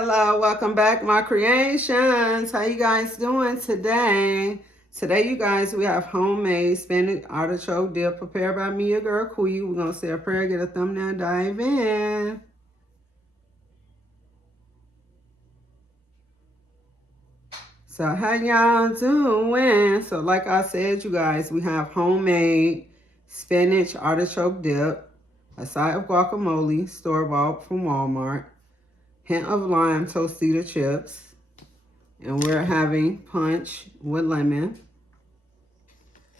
Hello, welcome back, my creations. How you guys doing today? Today, you guys, we have homemade spinach artichoke dip prepared by me, your girl, Quee. We're going to say a prayer, get a thumbnail, dive in. So, how y'all doing? So, like I said, you guys, we have homemade spinach artichoke dip, a side of guacamole, store-bought from Walmart, hint of lime Tostita chips, and we're having punch with lemon.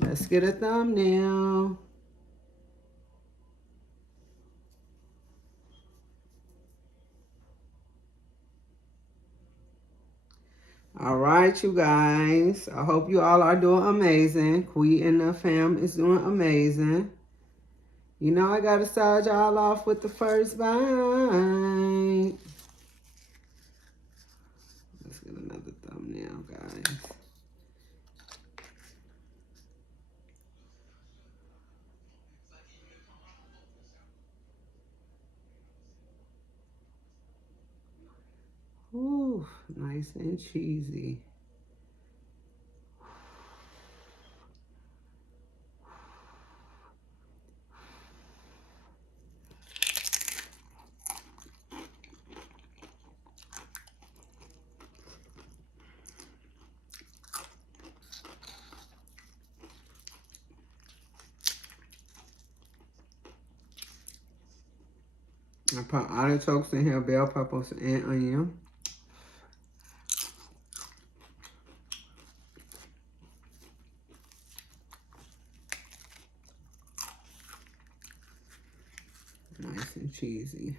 Let's get a thumbnail. All right, you guys. I hope you all are doing amazing. Quee and the fam is doing amazing. You know I gotta start y'all off with the first bite. Let's get another thumbnail, guys. Ooh, nice and cheesy. I put artichokes in here, bell peppers, and onion. Nice and cheesy.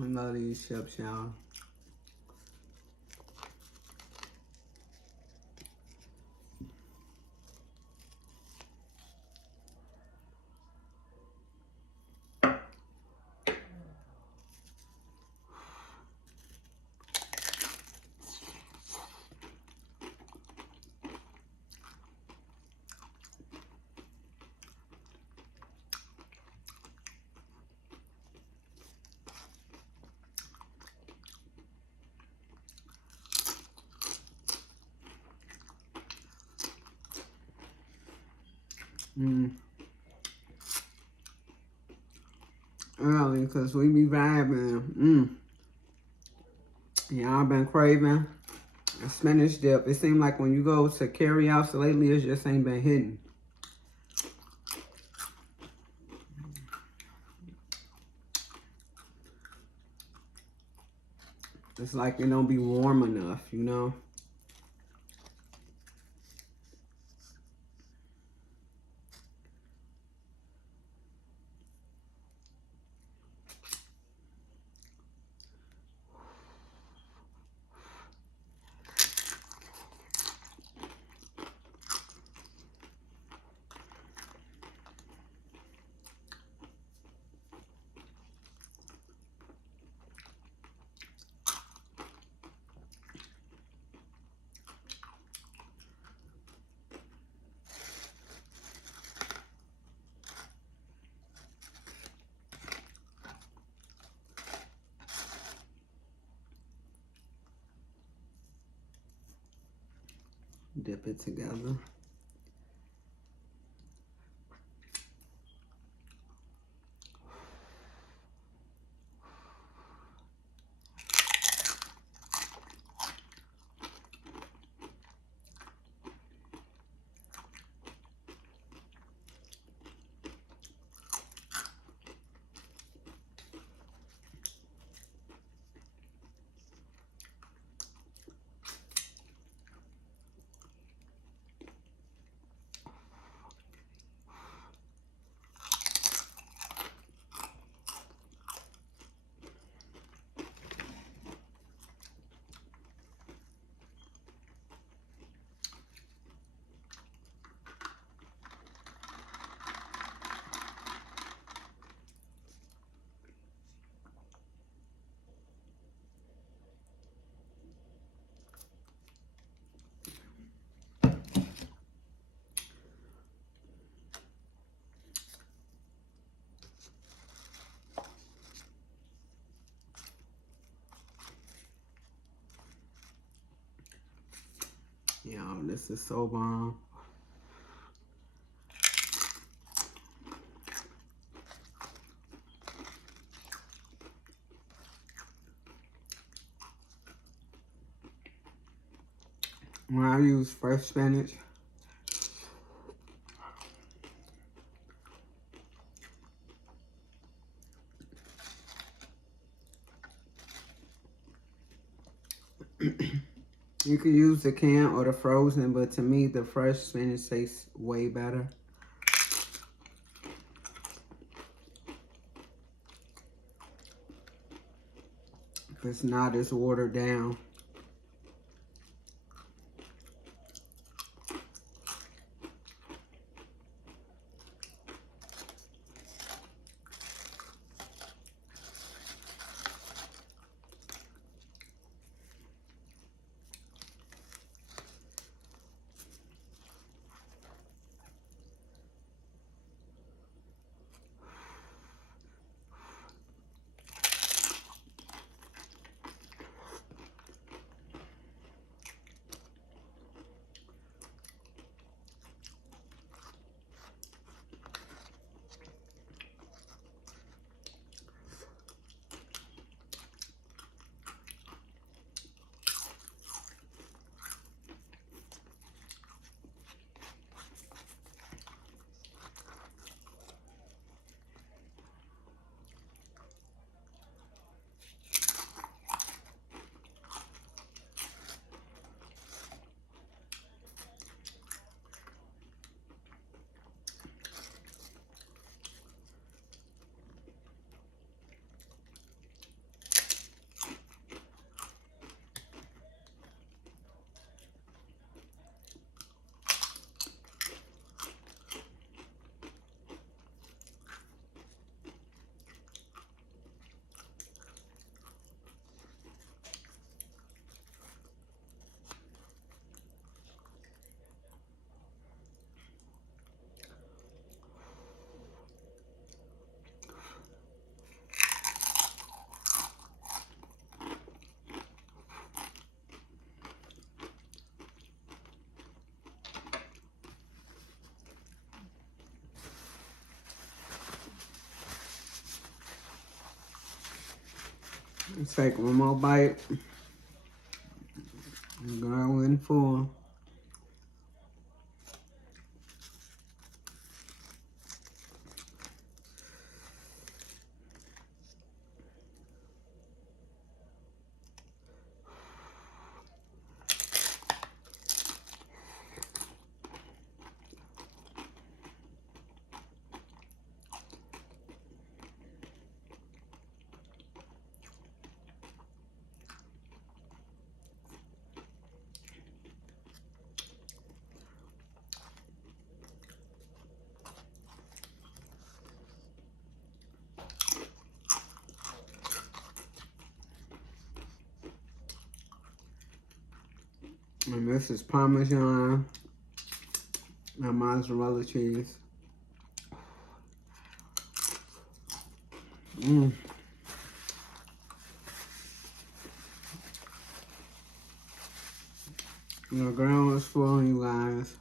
I love these chips, y'all. Early, because we be vibing. Y'all been craving a spinach dip. It seems like when you go to carry outs lately, it just ain't been hitting. It's like it don't be warm enough, you know? Dip it together. This is so bomb. When I use fresh spinach, you can use the can or the frozen, but to me, the fresh spinach tastes way better. It's not as watered down. Let's take one more bite. I'm going full. And this is Parmesan and mozzarella cheese. The ground is full, you guys.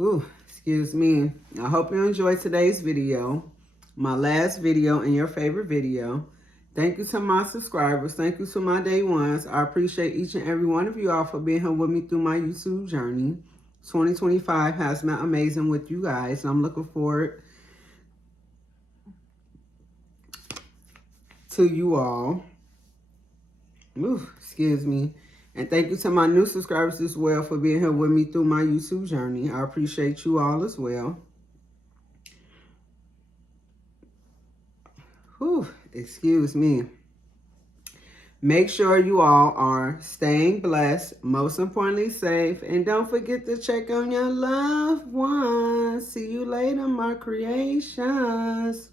Ooh, excuse me. I hope you enjoyed today's video. My last video and your favorite video. Thank you to my subscribers. Thank you to my day ones. I appreciate each and every one of you all for being here with me through my YouTube journey. 2025 has been amazing with you guys. I'm looking forward to you all. Ooh, excuse me. And thank you to my new subscribers as well for being here with me through my YouTube journey. I appreciate you all as well. Whew, excuse me. Make sure you all are staying blessed, most importantly safe, and don't forget to check on your loved ones. See you later, my creations.